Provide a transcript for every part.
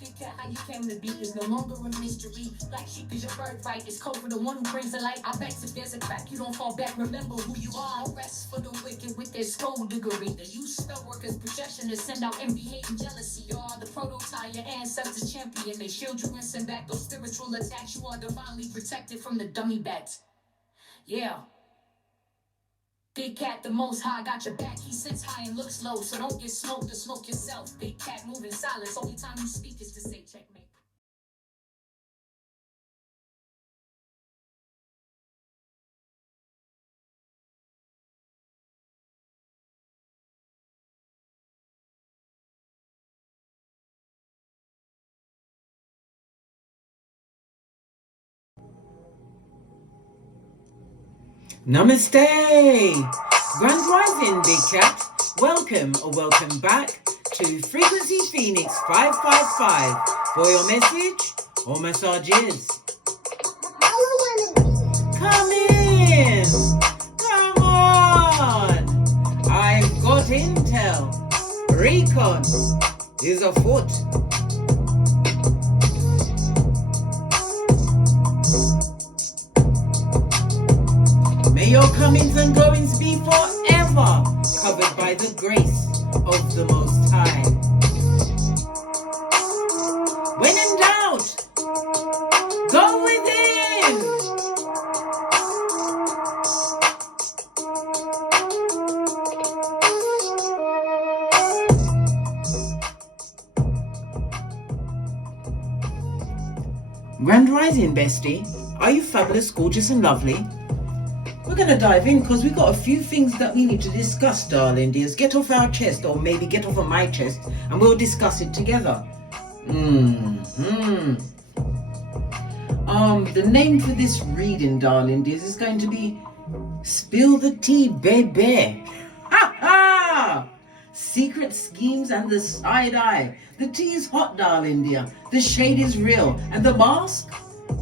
Big cat, how you came to be is no longer a mystery. Black sheep is your birthright. It's code for the one who brings the light. I bet if there's a crack, you don't fall back. Remember who you are. No rest for the wicked with their skullduggery. The use spell workers' projection to send out envy, hate, and jealousy. You are the prototype, your ancestors champion. They shield you and send back those spiritual attacks. You are divinely protected from the dummy bats. Yeah. Big cat, the most high, got your back. He sits high and looks low, so don't get smoked or smoke yourself. Big cat, moving silence. Only time you speak is to say checkmate. Namaste! Grand Rising, Big Cat. Welcome or welcome back to Frequency Phoenix 555 for your message or massages. Come in! Come on! I've got intel. Recon is afoot. May your comings and goings be forever covered by the grace of the Most High. When in doubt, go within. Grand Rising, bestie. Are you fabulous, gorgeous and lovely? We're going to dive in because we've got a few things that we need to discuss, darling dears. Get off our chest, or maybe get off of my chest, and we'll discuss it together. The name for this reading, darling dears, is going to be Spill the Tea, Baby. Ha ha! Secret schemes and the side eye. The tea is hot, darling dear. The shade is real. And the mask?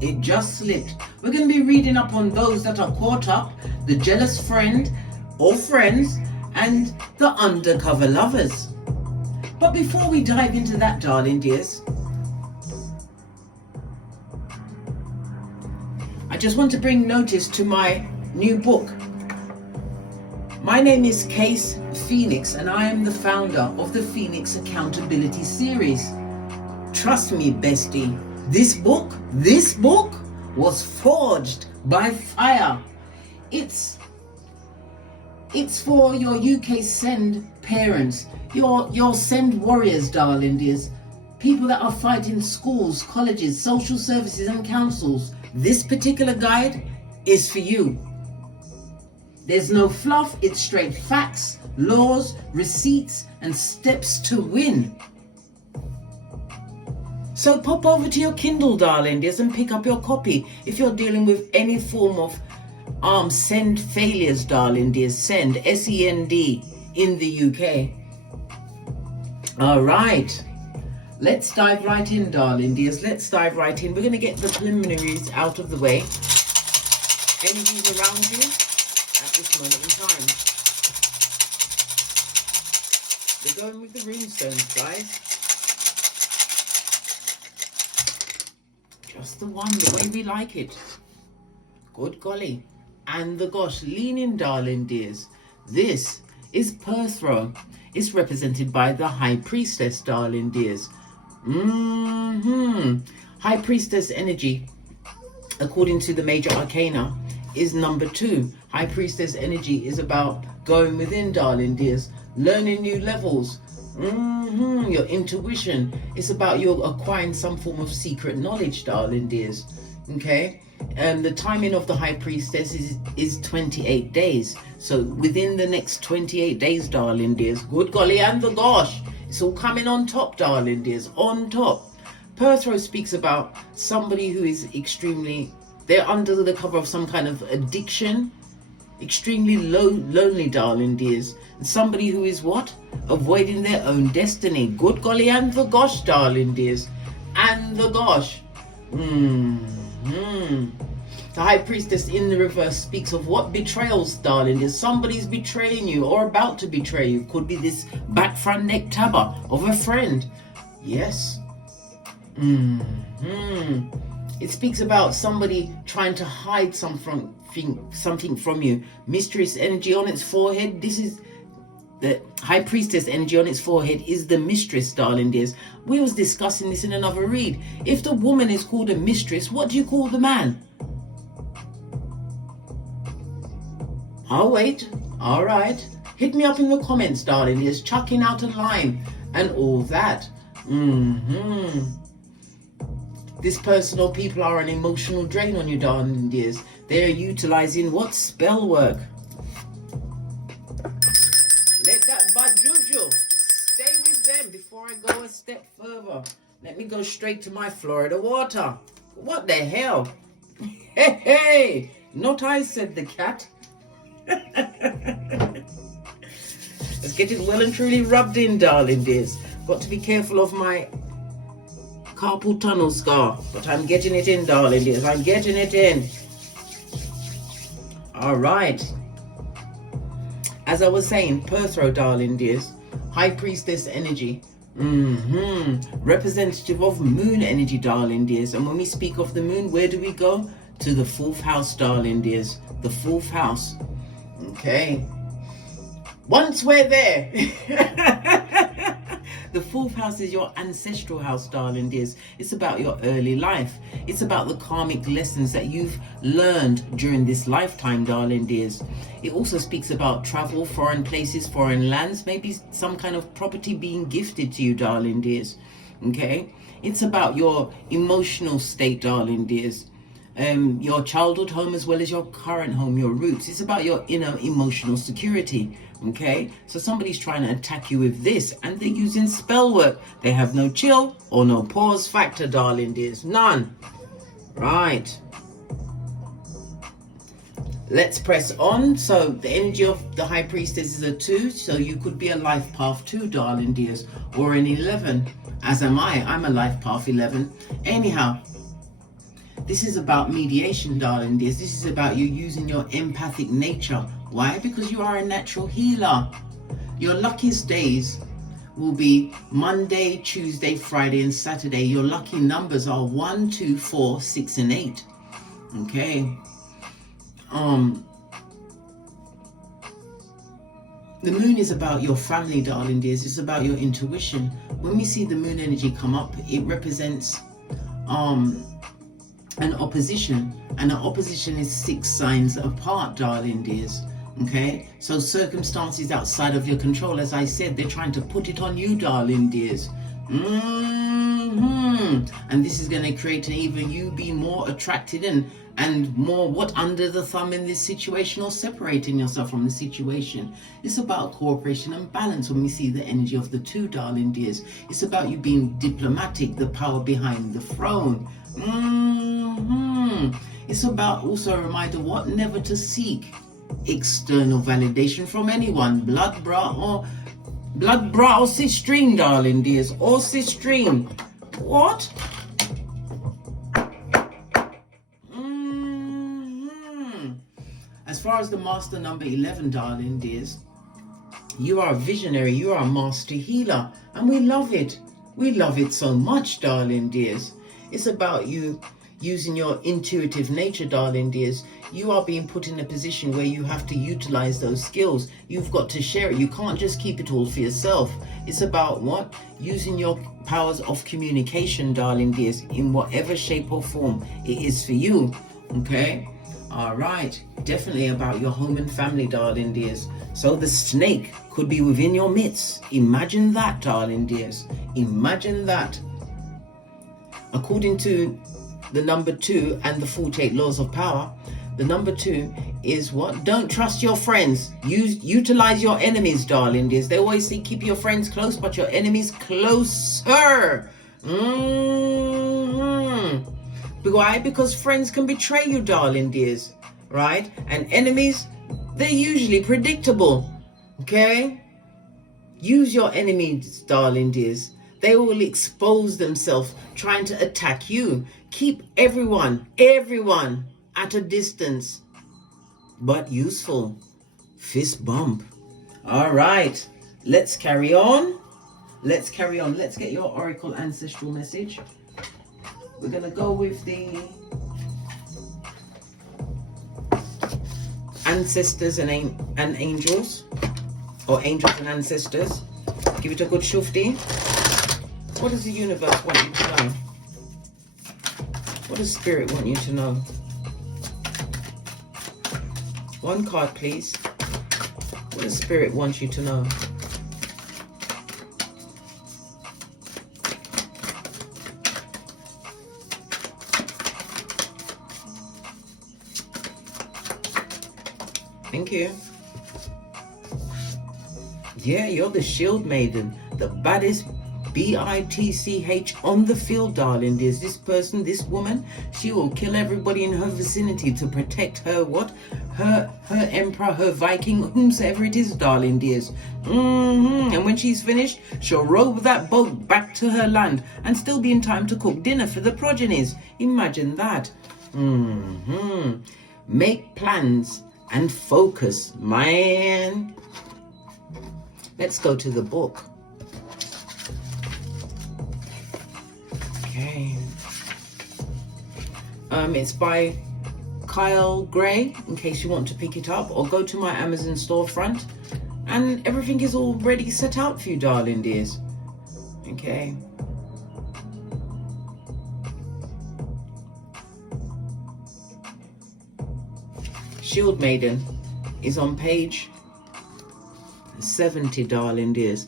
It just slipped. We're going to be reading up on those that are caught up, the jealous friend or friends, and the undercover lovers. But before we dive into that, darling dears, I just want to bring notice to my new book. My name is Case Phoenix, and I am the founder of the Phoenix Accountability Series. Trust me, bestie. This book was forged by fire. It's for your UK send parents, your send warriors, darling dears, people that are fighting schools, colleges, social services and councils. This particular guide is for you. There's no fluff, it's straight facts, laws, receipts and steps to win. So pop over to your Kindle, darling dears, and pick up your copy if you're dealing with any form of send failures, darling dears. Send, S-E-N-D, in the UK. All right. Let's dive right in, darling dears. Let's dive right in. We're going to get the preliminaries out of the way. Energies around you at this moment in time. We're going with the runestones, guys. Just the one, the way we like it. Good golly. And the gosh, lean in, darling dears. This is Perthro. It's represented by the High Priestess, darling dears. High Priestess energy, according to the major arcana, is number 2. High Priestess energy is about going within, darling dears. Learning new levels. Your intuition. It's about you acquiring some form of secret knowledge, darling dears. Okay? And the timing of the High Priestess is 28 days. So within the next 28 days, darling dears, good golly and the gosh, it's all coming on top, darling dears, on top. Perthro speaks about somebody who is they're under the cover of some kind of addiction, extremely lonely, darling dears. And somebody who is what? Avoiding their own destiny. Good golly and the gosh, darling dears. And the gosh. The High Priestess in the reverse speaks of what? Betrayals, darling dears. Somebody's betraying you or about to betray you. Could be this back front neck tabber of a friend. Yes. It speaks about somebody trying to hide something from you. Mysterious energy on its forehead. This is the High Priestess energy on its forehead is the mistress, darling dears. We was discussing this in another read. If the woman is called a mistress, what do you call the man? I'll wait. All right. Hit me up in the comments, darling dears. Chucking out a line and all that. This person or people are an emotional drain on you, darling dears. They're utilizing what? Spell work. Let that bad juju stay with them before I go a step further. Let me go straight to my Florida water. What the hell? Hey, not I, said the cat. Let's get it well and truly rubbed in, darling dears. Got to be careful of my carpal tunnel scar, but I'm getting it in, darling dears. I'm getting it in. All right. As I was saying, Perthro, darling dears, High Priestess energy. Representative of moon energy, darling dears. And when we speak of the moon, where do we go? To the 4th house, darling dears. The 4th house. Okay. Once we're there. The 4th house is your ancestral house, darling dears. It's about your early life. It's about the karmic lessons that you've learned during this lifetime, darling dears. It also speaks about travel, foreign places, foreign lands, maybe some kind of property being gifted to you, darling dears. Okay? It's about your emotional state, darling dears. Your childhood home as well as your current home, your roots. It's about your inner emotional security. Okay, so somebody's trying to attack you with this and they're using spell work. They have no chill or no pause factor, darling dears. None. Right. Let's press on. So the energy of the High Priestess is a 2. So you could be a life path 2, darling dears, or an 11, as am I. I'm a life path 11. Anyhow, this is about mediation, darling dears. This is about you using your empathic nature. Why? Because you are a natural healer. Your luckiest days will be Monday, Tuesday, Friday, and Saturday. Your lucky numbers are 1, 2, 4, 6, and 8. Okay. The moon is about your family, darling dears. It's about your intuition. When we see the moon energy come up, it represents an opposition, and an opposition is 6 signs apart, darling dears. Okay, so circumstances outside of your control, as I said, they're trying to put it on you, darling dears. And this is going to create even you be more attracted and more what under the thumb in this situation, or separating yourself from the situation. It's about cooperation and balance when we see the energy of the 2, darling dears. It's about you being diplomatic, the power behind the throne. It's about also a reminder what never to seek external validation from anyone, blood bra or sistrine, darling dears, or sistrine. What? As far as the master number 11, darling dears, you are a visionary, you are a master healer, and we love it. We love it so much, darling dears. It's about you using your intuitive nature, darling dears. You are being put in a position where you have to utilize those skills. You've got to share it. You can't just keep it all for yourself. It's about what? Using your powers of communication, darling dears, in whatever shape or form it is for you. Okay? All right. Definitely about your home and family, darling dears. So the snake could be within your midst. Imagine that, darling dears. Imagine that. According to the number 2 and the 48 laws of power, the number 2 is what? Don't trust your friends. Utilize your enemies, darling dears. They always say keep your friends close, but your enemies closer. Why? Because friends can betray you, darling dears, right? And enemies, they're usually predictable. Okay? Use your enemies, darling dears. They will expose themselves trying to attack you. Keep everyone at a distance, but useful. Fist bump. All right, let's carry on. Let's get your oracle ancestral message. We're going to go with the ancestors and angels, or angels and ancestors. Give it a good shufti. What does the universe want you to know? What does spirit want you to know? One card, please. What does spirit want you to know? Thank you. Yeah, you're the shield maiden, the baddest bitch on the field, darling. There's this person, this woman, she will kill everybody in her vicinity to protect her what? Her emperor, her Viking, whomsoever it is, darling dears. And when she's finished, she'll row that boat back to her land and still be in time to cook dinner for the progenies. Imagine that. Make plans and focus, man. Let's go to the book. Okay. It's by Kyle Gray, in case you want to pick it up, or go to my Amazon storefront, and everything is already set out for you, darling dears. Okay. Shield Maiden is on page 70, darling dears.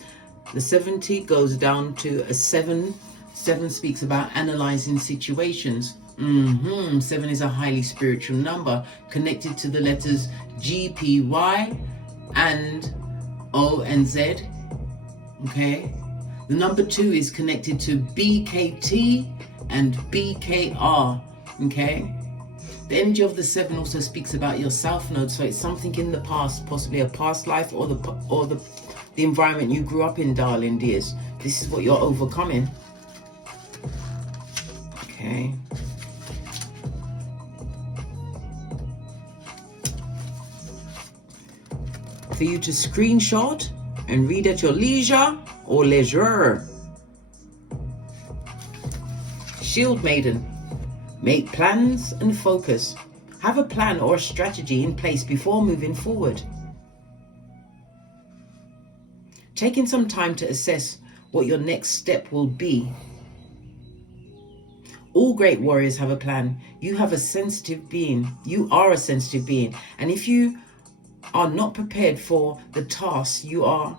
The 70 goes down to a 7. 7 speaks about analyzing situations. 7 is a highly spiritual number connected to the letters G, P, Y and O and Z. Okay. The number 2 is connected to BKT and BKR. Okay. The energy of the 7 also speaks about your south node, so it's something in the past, possibly a past life or the environment you grew up in, darling dears. This is what you're overcoming. Okay. For you to screenshot and read at your leisure or leisure. Shield Maiden. Make plans and focus. Have a plan or a strategy in place before moving forward. Taking some time to assess what your next step will be. All great warriors have a plan. You have a sensitive being. You are a sensitive being. And if you are not prepared for the task you are...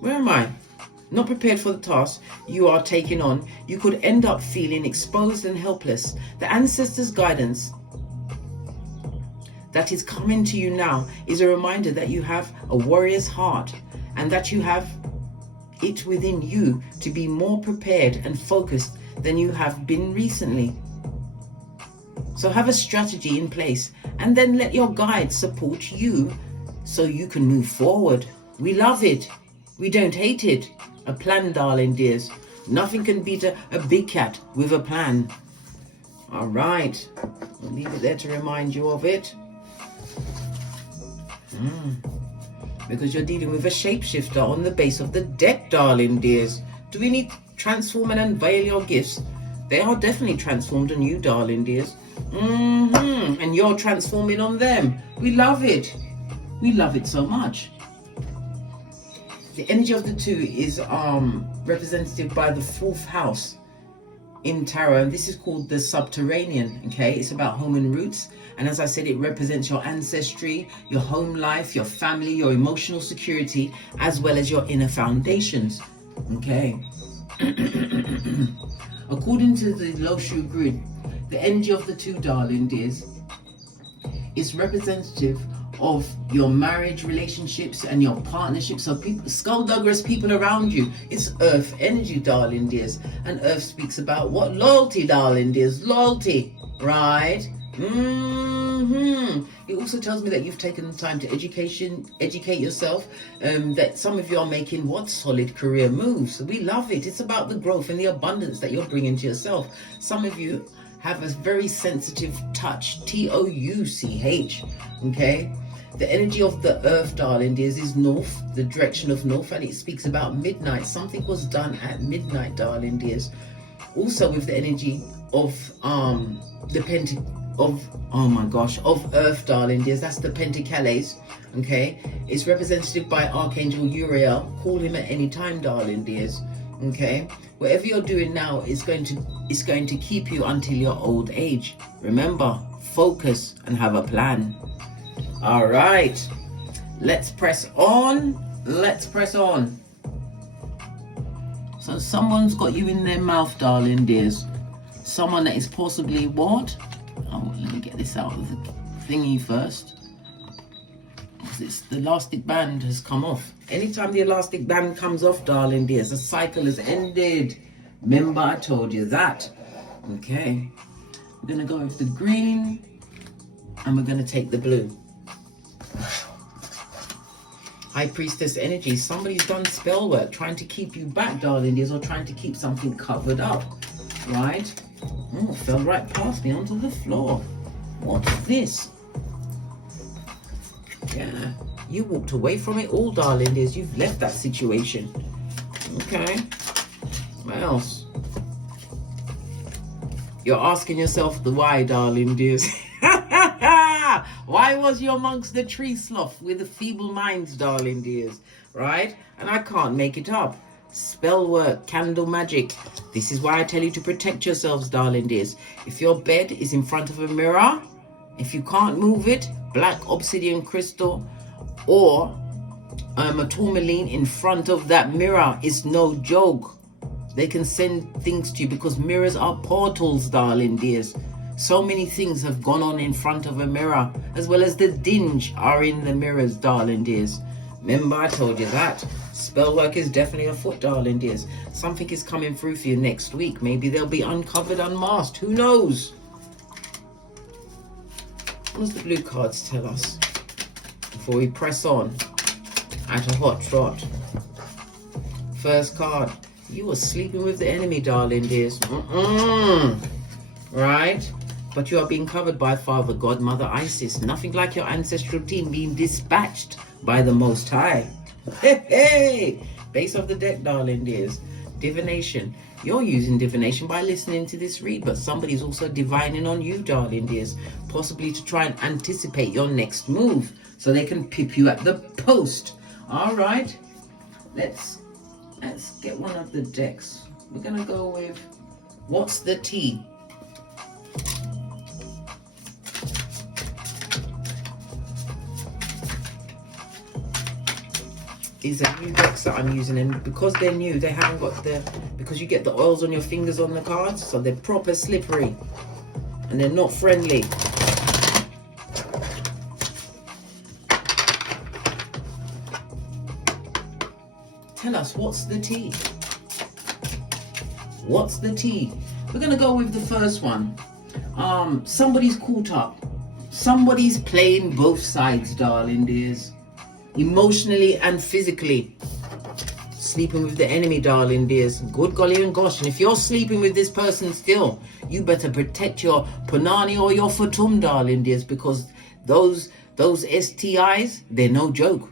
Where am I? Not prepared for the task you are taking on, you could end up feeling exposed and helpless. The ancestors' guidance that is coming to you now is a reminder that you have a warrior's heart and that you have it within you to be more prepared and focused than you have been recently. So have a strategy in place and then let your guide support you so you can move forward. We love it. We don't hate it. A plan, darling dears. Nothing can beat a big cat with a plan. All right. I'll leave it there to remind you of it. Because you're dealing with a shapeshifter on the base of the deck, darling dears. Do we need to transform and unveil your gifts? They are definitely transformed on you, darling dears. And you're transforming on them. We love it. We love it so much. The energy of the 2 is representative by the 4th house in tarot, and this is called the subterranean. Okay, it's about home and roots, and as I said, it represents your ancestry, your home life, your family, your emotional security, as well as your inner foundations. Okay. According to the Loshu grid, the energy of the 2, darling dears, is representative of your marriage relationships and your partnerships. So people, skullduggerous people around you. It's earth energy, darling dears. And earth speaks about what? Loyalty, darling dears. Loyalty, right? It also tells me that you've taken the time to educate yourself, that some of you are making what? Solid career moves. We love it. It's about the growth and the abundance that you're bringing to yourself. Some of you have a very sensitive touch, Touch, okay? The energy of the earth, darling dears, is north, the direction of north, and it speaks about midnight. Something was done at midnight, darling dears. Also with the energy of of Earth, darling dears, that's the Pentacles. Okay, it's representative by Archangel Uriel. Call him at any time, darling dears. Okay, whatever you're doing now is going to keep you until your old age. Remember, focus and have a plan. All right, let's press on. Let's press on. So someone's got you in their mouth, darling dears. Someone that is possibly what? Oh, let me get this out of the thingy first. Because the elastic band has come off. Anytime the elastic band comes off, darling dears, the cycle has ended. Remember, I told you that. Okay. We're going to go with the green. And we're going to take the blue. High Priestess energy. Somebody's done spell work trying to keep you back, darling dears, or trying to keep something covered up. Right? Oh, fell right past me onto the floor. What's this? Yeah, you walked away from it all, darling dears. You've left that situation. Okay. What else? You're asking yourself the why, darling dears. Why was you amongst the tree sloth with the feeble minds, darling dears? Right? And I can't make it up. Spell work, candle magic. This is why I tell you to protect yourselves, darling dears. If your bed is in front of a mirror, if you can't move it, black obsidian crystal or a tourmaline in front of that mirror is no joke. They can send things to you because mirrors are portals, darling dears. So many things have gone on in front of a mirror, as well as the dinge are in the mirrors, darling dears. Remember, I told you that. Spell work is definitely afoot, darling dears. Something is coming through for you next week. Maybe they'll be uncovered, unmasked. Who knows? What does the blue cards tell us before we press on at a hot trot? First card. You are sleeping with the enemy, darling dears. Right? But you are being covered by Father God, Mother Isis. Nothing like your ancestral team being dispatched by the Most High. Hey! Base of the deck, darling dears. Divination. You're using divination by listening to this read, but somebody's also divining on you, darling dears. Possibly to try and anticipate your next move so they can pip you at the post. All right. Let's get one of the decks. We're going to go with What's the Tea? These are new decks that I'm using, and because they're new, they haven't got because you get the oils on your fingers on the cards, so they're proper slippery and they're not friendly. Tell us, what's the tea? What's the tea? We're gonna go with the first one. Somebody's caught up. Somebody's playing both sides, darling dears. Emotionally and physically. Sleeping with the enemy, darling dears. Good golly and gosh. And if you're sleeping with this person still, you better protect your punani or your fatum, darling dears, because those STIs, they're no joke.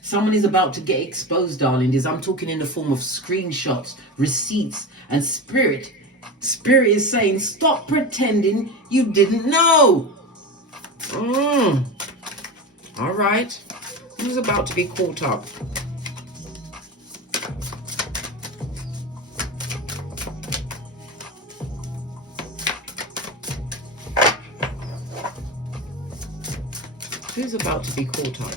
Someone is about to get exposed, darling dears. I'm talking in the form of screenshots, receipts, and spirit. Spirit is saying, stop pretending you didn't know. All right. Who's about to be caught up? Who's about to be caught up?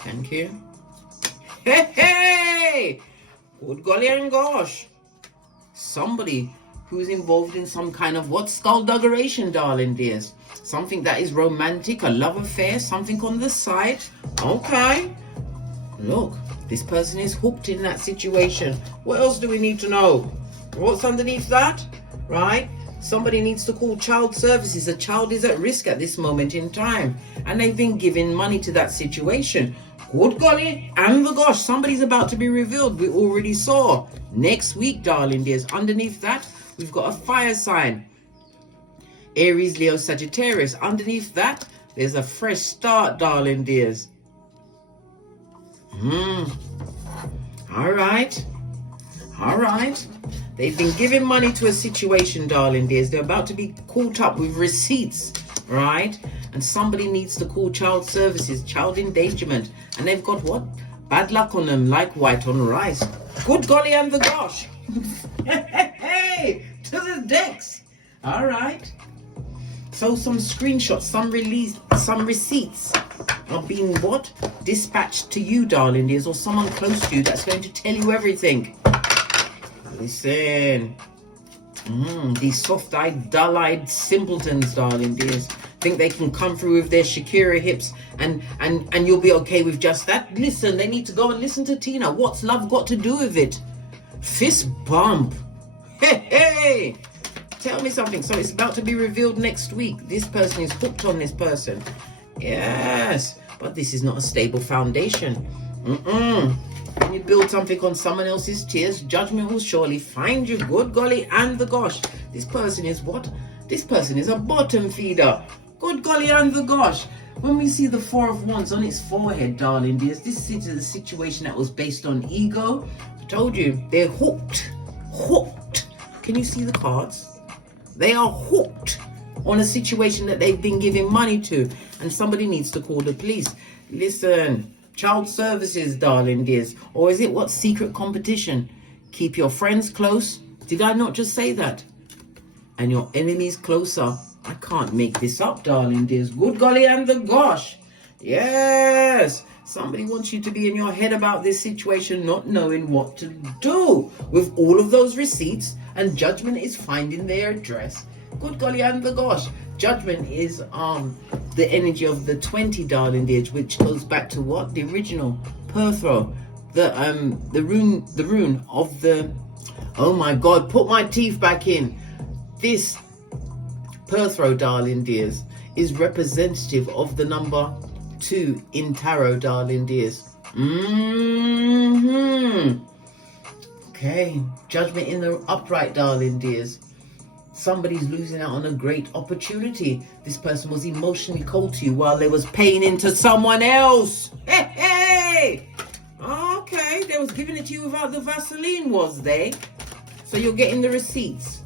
Thank you. Hey! Good golly and gosh. Somebody who's involved in some kind of what? Skullduggeration, darling dears. Something that is romantic, a love affair, something on the side. Okay. Look, this person is hooked in that situation. What else do we need to know? What's underneath that? Right? Somebody needs to call child services. A child is at risk at this moment in time. And they've been giving money to that situation. Good golly and the gosh, somebody's about to be revealed. We already saw next week, darling dears. Underneath that, we've got a fire sign. Aries, Leo, Sagittarius. Underneath that, there's a fresh start, darling dears. All right. They've been giving money to a situation, darling dears. They're about to be caught up with receipts, right? And somebody needs to call child services, child endangerment. And they've got what? Bad luck on them, like white on rice. Good golly and the gosh. Hey, to the decks. All right. So some screenshots, some receipts are being what? Dispatched to you, darling dears, or someone close to you that's going to tell you everything. Listen. These soft-eyed, dull-eyed simpletons, darling dears, think they can come through with their Shakira hips and you'll be okay with just that. Listen, they need to go and listen to Tina. What's love got to do with it? Fist bump. Hey. Tell me something. So it's about to be revealed next week. This person is hooked on this person. Yes. But this is not a stable foundation. When you build something on someone else's tears, judgment will surely find you. Good golly and the gosh. This person is what? This person is a bottom feeder. Good golly and the gosh. When we see the Four of Wands on its forehead, darling dears, this is a situation that was based on ego. I told you, they're hooked. Can you see the cards? They are hooked on a situation that they've been giving money to, and somebody needs to call the police. Listen, child services, darling dears, or is it what? Secret competition? Keep your friends close. Did I not just say that? And your enemies closer. I can't make this up, darling dears. Good golly and the gosh. Yes. Somebody wants you to be in your head about this situation, not knowing what to do with all of those receipts, and judgment is finding their address. Good golly and the gosh. Judgment is the energy of the 20, darling dears, which goes back to what? The original Perthro. The rune of the, oh my God, put my teeth back in. This Perthro, darling dears, is representative of the number 2 in tarot, darling dears. Okay, judgment in the upright, darling dears. Somebody's losing out on a great opportunity. This person was emotionally cold to you while they was paying into someone else. Hey! Okay, they was giving it to you without the Vaseline, was they? So you're getting the receipts.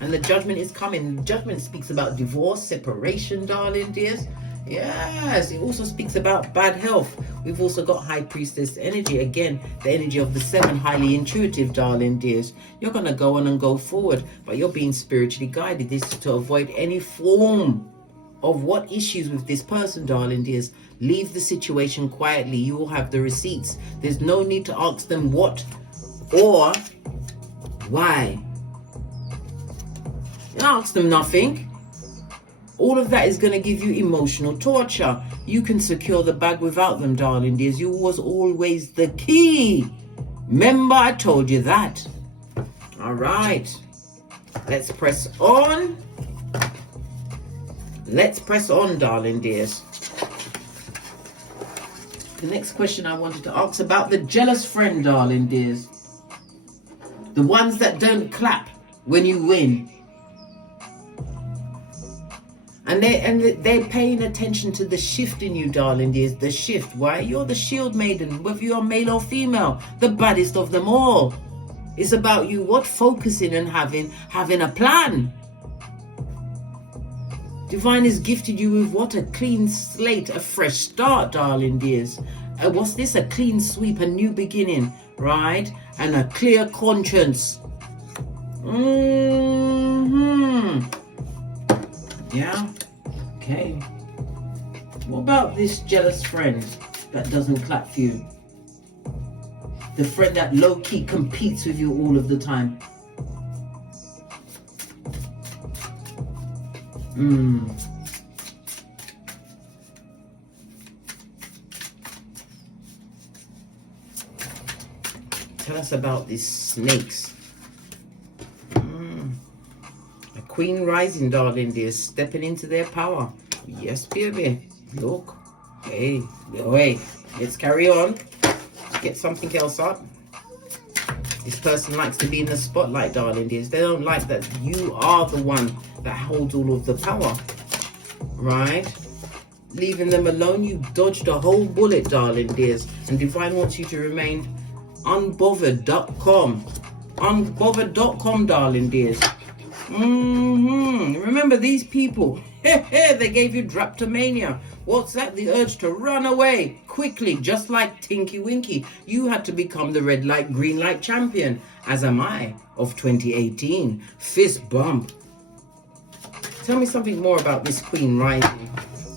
And the judgment is coming. The judgment speaks about divorce, separation, darling dears. Yes, it also speaks about bad health. We've also got High Priestess energy. Again, the energy of the 7, highly intuitive, darling dears. You're going to go on and go forward, but you're being spiritually guided. This is to avoid any form of what issues with this person, darling dears. Leave the situation quietly. You will have the receipts. There's no need to ask them what or why. You ask them nothing. All of that is going to give you emotional torture. You can secure the bag without them, darling dears. You was always the key. Remember, I told you that. All right. Let's press on. Let's press on, darling dears. The next question I wanted to ask about the jealous friend, darling dears. The ones that don't clap when you win. And they're paying attention to the shift in you, darling dears. The shift. Why? You're the shield maiden, whether you're male or female, the baddest of them all. It's about you what? Focusing and having a plan. Divine has gifted you with what? A clean slate, a fresh start, darling dears. What's this? A clean sweep, a new beginning, right? And a clear conscience. Yeah. Okay. What about this jealous friend that doesn't clap for you? The friend that low-key competes with you all of the time. Tell us about these snakes. Queen rising, darling dears, stepping into their power. Yes, baby. Look. Hey, wait. Let's carry on. Let's get something else up. This person likes to be in the spotlight, darling dears. They don't like that you are the one that holds all of the power, right? Leaving them alone, you dodged a whole bullet, darling dears. And Divine wants you to remain unbothered.com. Unbothered.com, darling dears. Remember these people, they gave you drapetomania. What's that? The urge to run away quickly, just like Tinky Winky. You had to become the red light, green light champion, as am I, of 2018. Fist bump. Tell me something more about this Queen rising.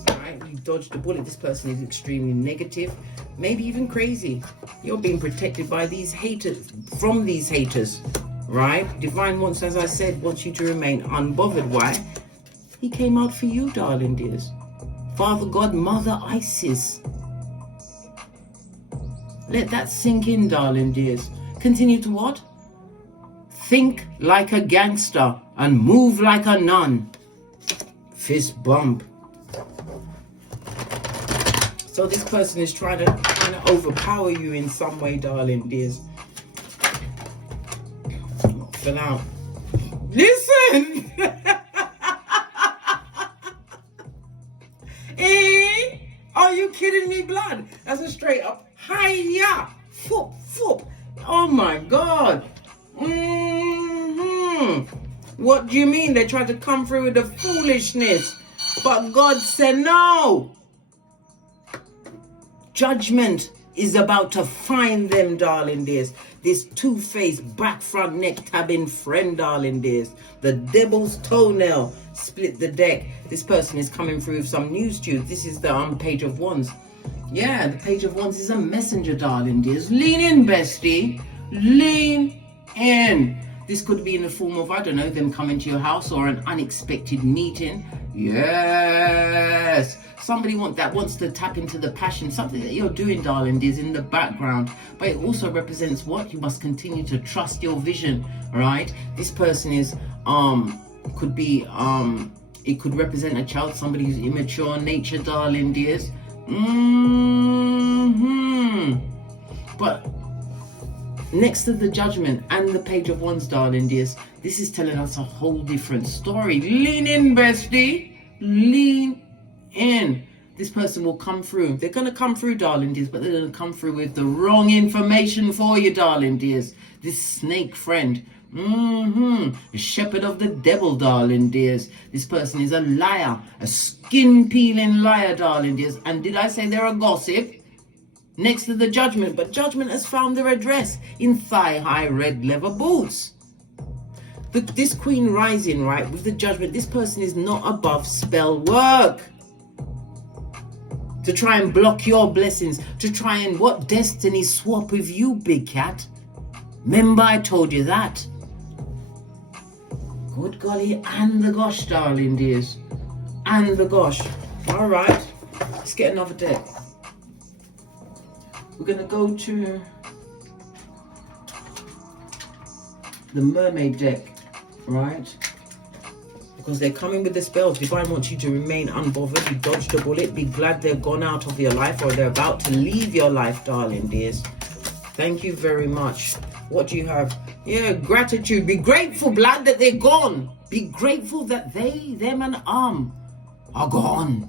Right? You dodged a bullet. This person is extremely negative, maybe even crazy. You're being protected by these haters, from these haters, right? Divine wants, as I said, wants you to remain unbothered. Why? He came out for you, darling dears. Father God, Mother Isis. Let that sink in, darling dears. Continue to what? Think like a gangster and move like a nun. Fist bump. So this person is trying to overpower you in some way, darling dears. Fill out. Listen! Are you kidding me, blood? That's a straight up hiya. Foop, foop. Oh my God. What do you mean? They tried to come through with the foolishness, but God said no. Judgment is about to find them, darling dears. This two-faced, back, front, neck tabbing friend, darling dears. The devil's toenail split the deck. This person is coming through with some news to you. This is the Page of Wands. Yeah, the Page of Wands is a messenger, darling dears. Lean in, bestie. Lean in. This could be in the form of, I don't know, them coming to your house or an unexpected meeting. Yes. Somebody wants to tap into the passion, something that you're doing, darling, is in the background. But it also represents what? You must continue to trust your vision, right? This person is, could be, it could represent a child, somebody who's immature in nature, darling dears. But next to the Judgment and the Page of Wands, darling dears, this is telling us a whole different story. Lean in, bestie. Lean in. This person will come through. They're going to come through, darling dears, but they're going to come through with the wrong information for you, darling dears. This snake friend. The shepherd of the devil, darling dears. This person is a liar, a skin-peeling liar, darling dears. And did I say they're a gossip? Next to the Judgment, but Judgment has found their address in thigh-high red leather boots. This Queen rising, right, with the Judgment, this person is not above spell work. To try and block your blessings, to try and what? Destiny swap with you, big cat. Remember I told you that. Good golly, and the gosh, darling dears. And the gosh. All right, let's get another deck. We're going to go to the Mermaid deck, right? Because they're coming with the spells. Divine wants you to remain unbothered. You dodged a bullet. Be glad they're gone out of your life, or they're about to leave your life, darling dears. Thank you very much. What do you have? Yeah, gratitude. Be grateful, blood, that they're gone. Be grateful that they, them, and are gone.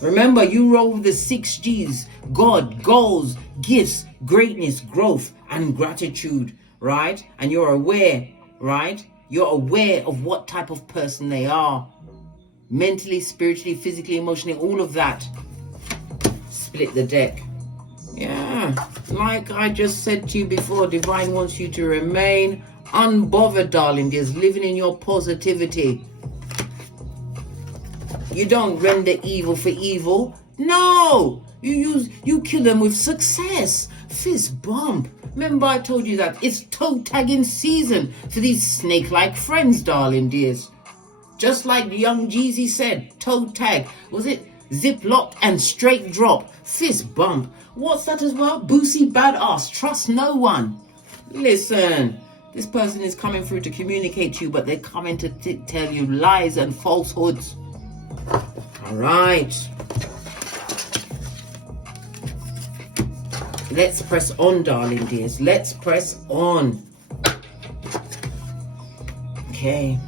Remember, you roll with the 6 G's. God, goals, gifts, greatness, growth, and gratitude, right? And you're aware, right? You're aware of what type of person they are. Mentally, spiritually, physically, emotionally, all of that. Split the deck. Yeah, like I just said to you before, Divine wants you to remain unbothered, darling dears, living in your positivity. You don't render evil for evil. No, you kill them with success. Fist bump. Remember I told you that it's toe tagging season for these snake-like friends, darling dears. Just like young Jeezy said, toe tag. Was it zip lock and straight drop? Fist bump. What's that as well? Boosie badass. Trust no one. Listen, this person is coming through to communicate to you, but they're coming to tell you lies and falsehoods. All right. Let's press on, darling dears. Let's press on. Okay.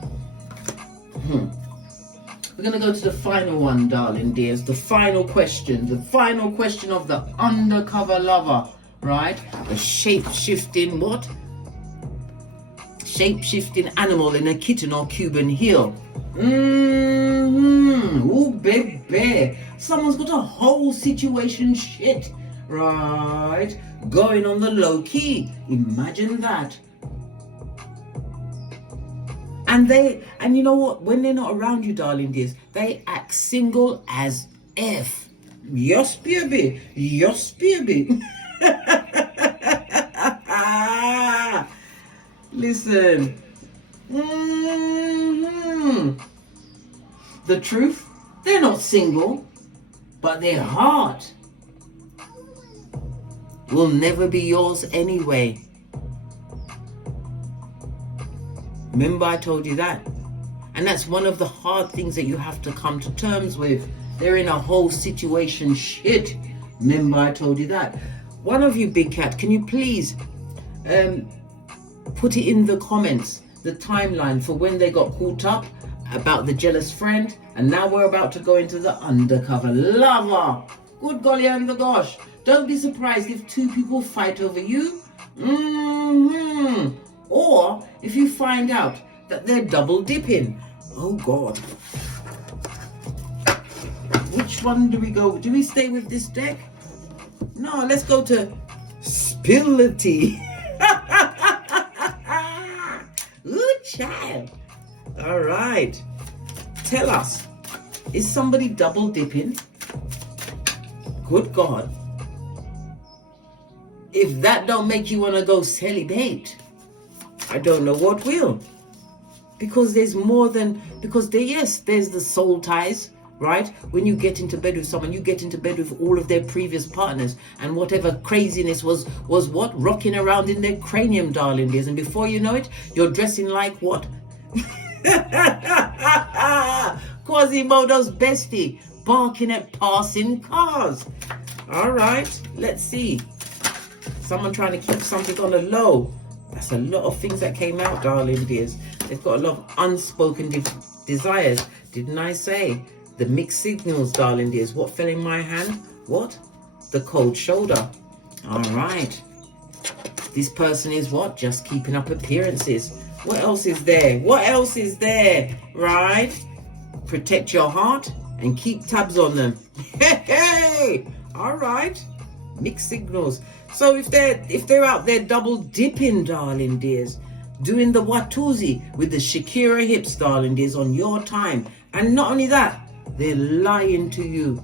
We're going to go to the final one, darling dears. The final question. The final question of the undercover lover. Right? The shape-shifting what? Shape-shifting animal in a kitten or Cuban heel. Ooh, baby. Someone's got a whole situation shit. Right? Going on the low key. Imagine that. And you know what? When they're not around you, darling dears, they act single as F. Yes, baby. Yes, baby. Listen. The truth, they're not single, but their heart will never be yours anyway. Remember I told you that? And that's one of the hard things that you have to come to terms with. They're in a whole situation shit. Remember I told you that? One of you, Big Cat, can you please put it in the comments, the timeline for when they got caught up about the jealous friend, and now we're about to go into the undercover lover. Good golly and the gosh. Don't be surprised if two people fight over you. Or if you find out that they're double dipping. Oh God. Which one do we go? Do we stay with this deck? No, let's go to Spility. Ooh, child. All right. Tell us, is somebody double dipping? Good God. If that don't make you want to go celibate, I don't know what will. Because there's more than, there's the soul ties, right? When you get into bed with someone, you get into bed with all of their previous partners, and whatever craziness was what? Rocking around in their cranium, darling dears. And before you know it, you're dressing like what? Quasimodo's bestie, barking at passing cars. All right, let's see. Someone trying to keep something on the low. That's a lot of things that came out, darling dears. They've got a lot of unspoken desires. Didn't I say? The mixed signals, darling dears. What fell in my hand? What? The cold shoulder. All right. This person is what? Just keeping up appearances. What else is there? What else is there? Right? Protect your heart and keep tabs on them. Hey! All right. Mixed signals. So if they're out there double dipping, darling dears, doing the Watusi with the Shakira hips, darling dears, on your time, and not only that, they're lying to you.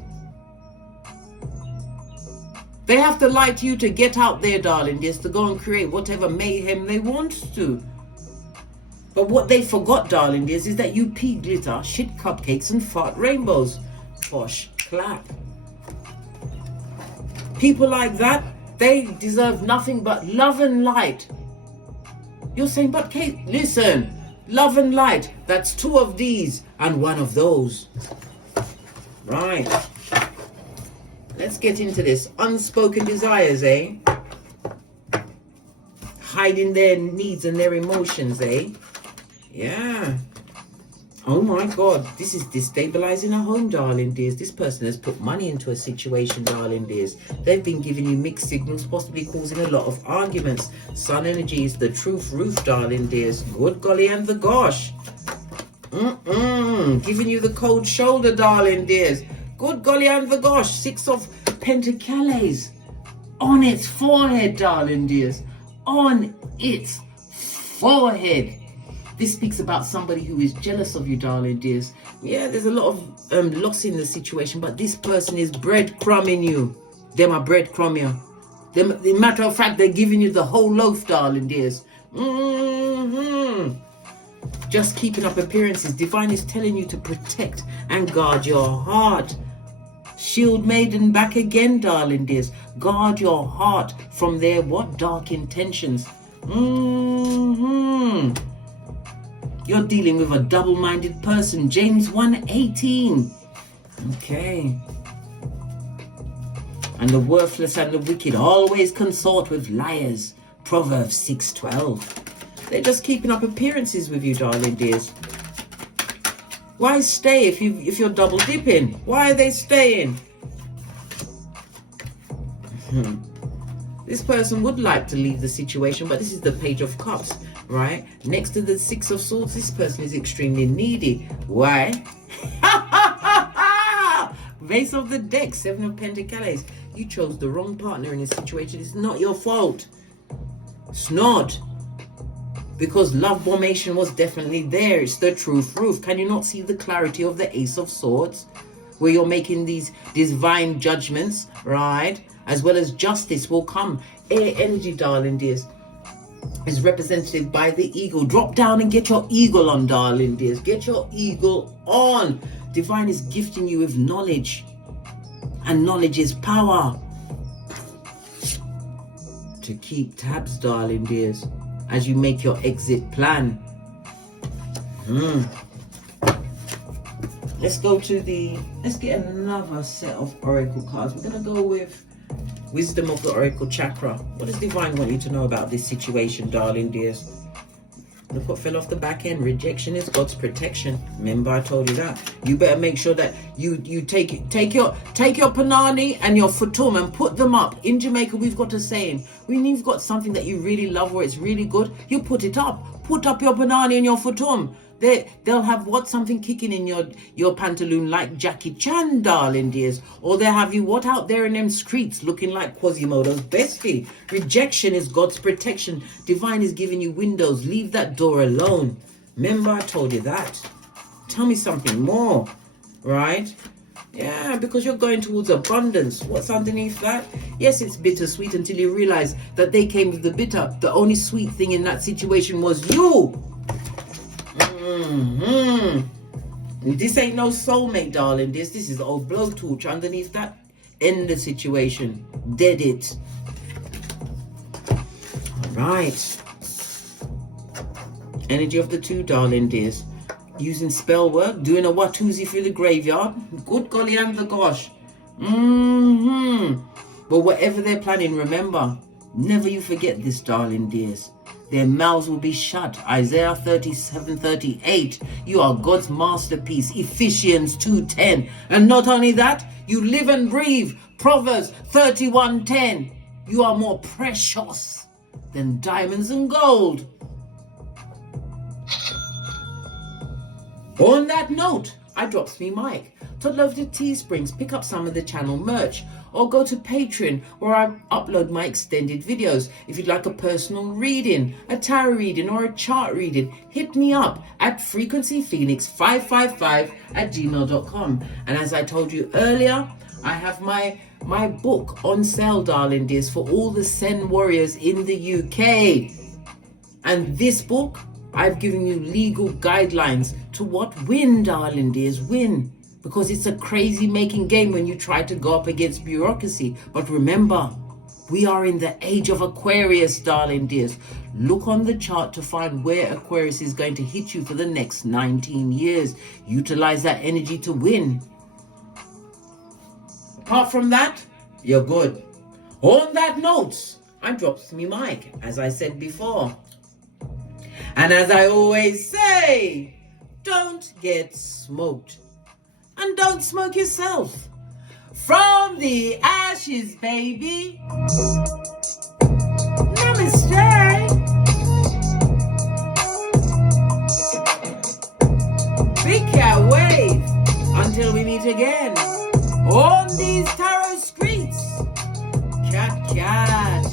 They have to lie to you to get out there, darling dears, to go and create whatever mayhem they want to. But what they forgot, darling dears, is that you pee glitter, shit cupcakes, and fart rainbows. Posh clap. People like that, they deserve nothing but love and light. You're saying, but Kate, listen, love and light, that's two of these and one of those. Right. Let's get into this. Unspoken desires, eh? Hiding their needs and their emotions, eh? Yeah. Oh my God, this is destabilizing a home, darling dears. This person has put money into a situation, darling dears. They've been giving you mixed signals, possibly causing a lot of arguments. Sun energy is the truth roof, darling dears. Good golly and the gosh. Giving you the cold shoulder, darling dears. Good golly and the gosh. 6 of Pentacles. On its forehead, darling dears. On its forehead. This speaks about somebody who is jealous of you, darling dears. Yeah, there's a lot of loss in the situation, but this person is breadcrumbing you. Them are breadcrumbing you. As a matter of fact, they're giving you the whole loaf, darling dears. Just keeping up appearances. Divine is telling you to protect and guard your heart. Shield maiden back again, darling dears. Guard your heart from their what? Dark intentions. You're dealing with a double-minded person. James 1:18. Okay. And the worthless and the wicked always consort with liars. Proverbs 6:12. They're just keeping up appearances with you, darling dears. Why stay if you're double dipping? Why are they staying? This person would like to leave the situation, but this is the Page of Cups, right? Next to the Six of Swords, this person is extremely needy. Why? Base of the deck, Seven of Pentacles. You chose the wrong partner in this situation. It's not your fault. It's not. Because love formation was definitely there. It's the truth roof. Can you not see the clarity of the Ace of Swords? Where you're making these divine judgments, right? As well as justice will come. Air energy, darling dears, is represented by the eagle. Drop down and get your eagle on, darling dears. Get your eagle on. Divine is gifting you with knowledge. And knowledge is power. To keep tabs, darling dears, as you make your exit plan. Let's get another set of oracle cards. We're going to go with Wisdom of the Oracle Chakra. What does Divine want you to know about this situation, darling dears? Look what fell off the back end. Rejection is God's protection. Remember, I told you that. You better make sure that you take your panani and your futum and put them up. In Jamaica, we've got a saying. When you've got something that you really love or it's really good, you put it up. Put up your panani and your futum. They'll have something kicking in your pantaloon like Jackie Chan, darling dears. Or they'll have you out there in them streets looking like Quasimodo's bestie. Rejection is God's protection. Divine is giving you windows. Leave that door alone. Remember, I told you that. Tell me something more, right? Yeah, because you're going towards abundance. What's underneath that? Yes, it's bittersweet until you realize that they came with the bitter. The only sweet thing in that situation was you. This ain't no soulmate, darling. This is the old blowtorch underneath that. End the situation. Dead it. All right. Energy of the two, darling dears. Using spell work, doing a watusi through the graveyard. Good golly and the gosh. But whatever they're planning, remember, never you forget this, darling dears. Their mouths will be shut. Isaiah 37:38. You are God's masterpiece. Ephesians 2:10. And not only that, you live and breathe. Proverbs 31:10. You are more precious than diamonds and gold. On that note, I drops me mic. To love the Teesprings, pick up some of the channel merch, or go to Patreon where I upload my extended videos. If you'd like a personal reading, a tarot reading, or a chart reading, hit me up at frequencyphoenix555@gmail.com. And as I told you earlier, I have my book on sale, darling dears, for all the Sen warriors in the UK. And this book, I've given you legal guidelines to win, darling dears, win. Because it's a crazy making game when you try to go up against bureaucracy. But remember, we are in the age of Aquarius, darling dears. Look on the chart to find where Aquarius is going to hit you for the next 19 years. Utilize that energy to win. Apart from that, you're good. On that note, I drops me mic, as I said before. And as I always say, don't get smoked. And don't smoke yourself. From the ashes, baby. Namaste. Big cat wave. Until we meet again on these tarot streets. Cat, cat.